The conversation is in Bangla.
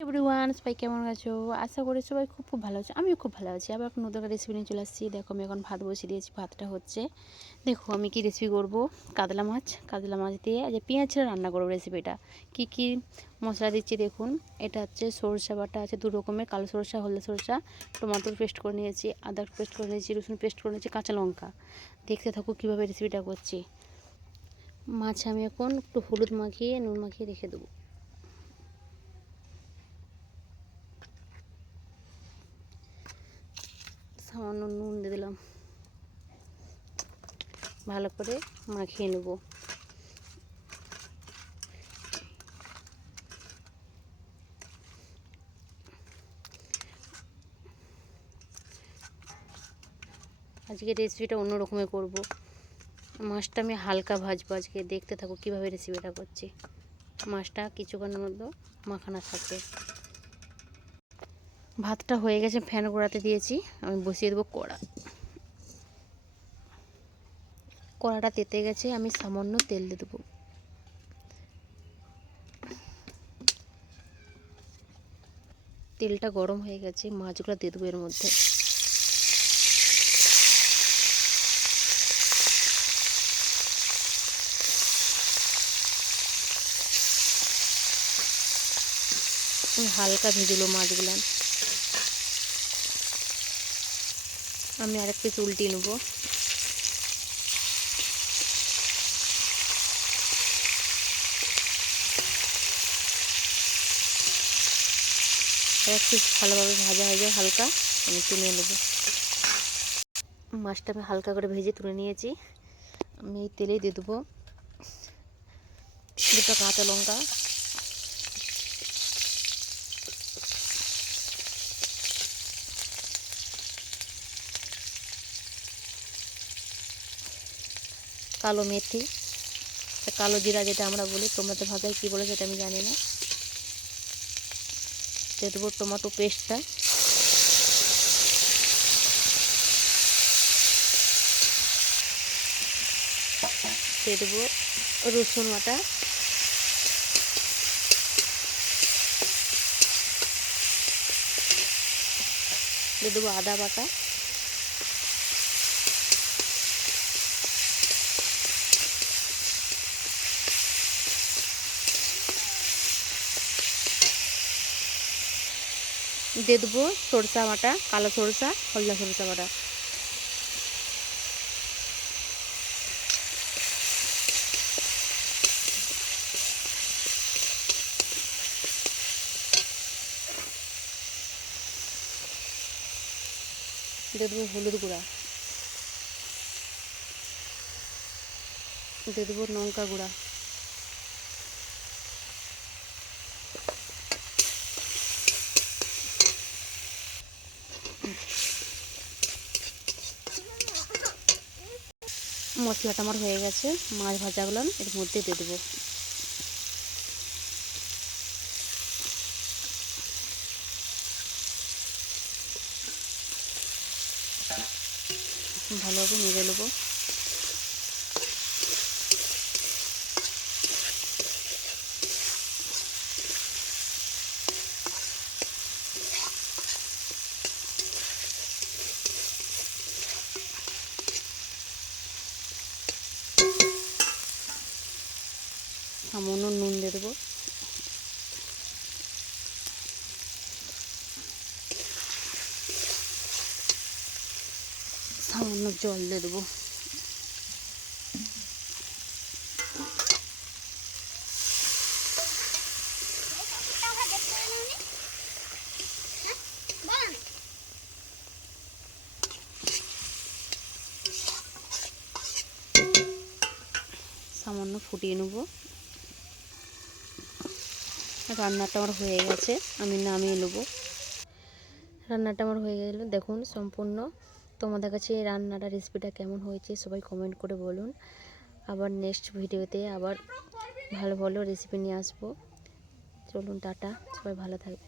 এভরিওয়ান, সবাই কেমন আছো? আশা করি সবাই খুব খুব ভালো আছো। আমিও খুব ভালো আছি। আবার একটা নতুন রেসিপি নিয়ে চলে আসছি। দেখো, আমি এখন ভাত বসিয়ে দিয়েছি, ভাতটা হচ্ছে। দেখো আমি কি রেসিপি করব। কাতলা মাছ দিয়ে আজ পেঁয়াজ ছেড়ে রান্না করবো। রেসিপিটা কি মশলা দিচ্ছি দেখুন। এটা হচ্ছে সরষা বাটা আছে, দু রকমের, কালো সরষা, হলদে সরষা, টমেটোর পেস্ট করে নিয়েছি, আদা পেস্ট করে নিয়েছি, রসুন পেস্ট করে নিয়েছি, কাঁচা লঙ্কা। দেখতে থাকো কীভাবে রেসিপিটা করছি। মাছ আমি এখন একটু হলুদ মাখিয়ে, নুন মাখিয়ে রেখে দেবো। সামান্য নুন দিয়ে দিলাম, ভালো করে মাখিয়ে নেব। আজকে রেসিপিটা অন্য রকমের করব। মাছটা আমি হালকা ভাজবো আজকে। দেখতে থাকো কিভাবে রেসিপিটা করছি। মাছটা কিছুক্ষণের মধ্যে মাখানো থাকবে। ভাতটা হয়ে গেছে, ফ্যান গোড়াতে দিয়েছি। আমি বসিয়ে দেবো কড়াটা তেতে গেছে, আমি সামান্য তেল দিয়ে দেবো। তেলটা গরম হয়ে গেছে, মাছগুলো দিয়ে দেবো এর মধ্যে। হালকা ভেজেলো মাছগুলো। আমি আরেক পিস উল্টিয়ে নেবো। এক পিস ভালোভাবে ভাজা হয়ে যায় হালকা, আমি তুলে নেবো। মাছটা আমি হালকা করে ভেজে তুলে নিয়েছি। আমি এই তেলেই দিয়ে দেবো দুটো কাঁচা লঙ্কা, কালো মেথি, কালো জিরা যেটা আমরা বলি, তোমাদের ভাষায় কী বলে সেটা আমি জানি না। দিয়ে দেবো টমেটো পেস্টটা, দিয়ে দেবো রসুন বাটা, দিয়ে দেবো আদা বাটা, দিয়ে দেবো সরষা বাটা, কালো সরষা, হলদে সরষা বাটা। দিয়ে দেবো হলুদ গুঁড়া, দিয়ে দেবো লঙ্কা গুঁড়া, মশলাটা আমার হয়ে গেছে। মাছ ভাজাগুলো এর মধ্যে দিয়ে দেবো। ভালোভাবে নেড়ে নেবো। সামান্য নুন দিয়ে দেবো। সামান্য জল দিয়ে দেবো। সামান্য ফুটিয়ে নেব। রান্নাটা আমার হয়ে গেছে, আমি নামিয়ে নেব। রান্নাটা আমার হয়ে গেল দেখুন সম্পূর্ণ। তোমাদের কাছে এই রান্নাটা রেসিপিটা কেমন হয়েছে সবাই কমেন্ট করে বলুন। আবার নেক্সট ভিডিওতে আবার ভালো ভালো রেসিপি নিয়ে আসবো। চলুন টাটা, সবাই ভালো থাকবে।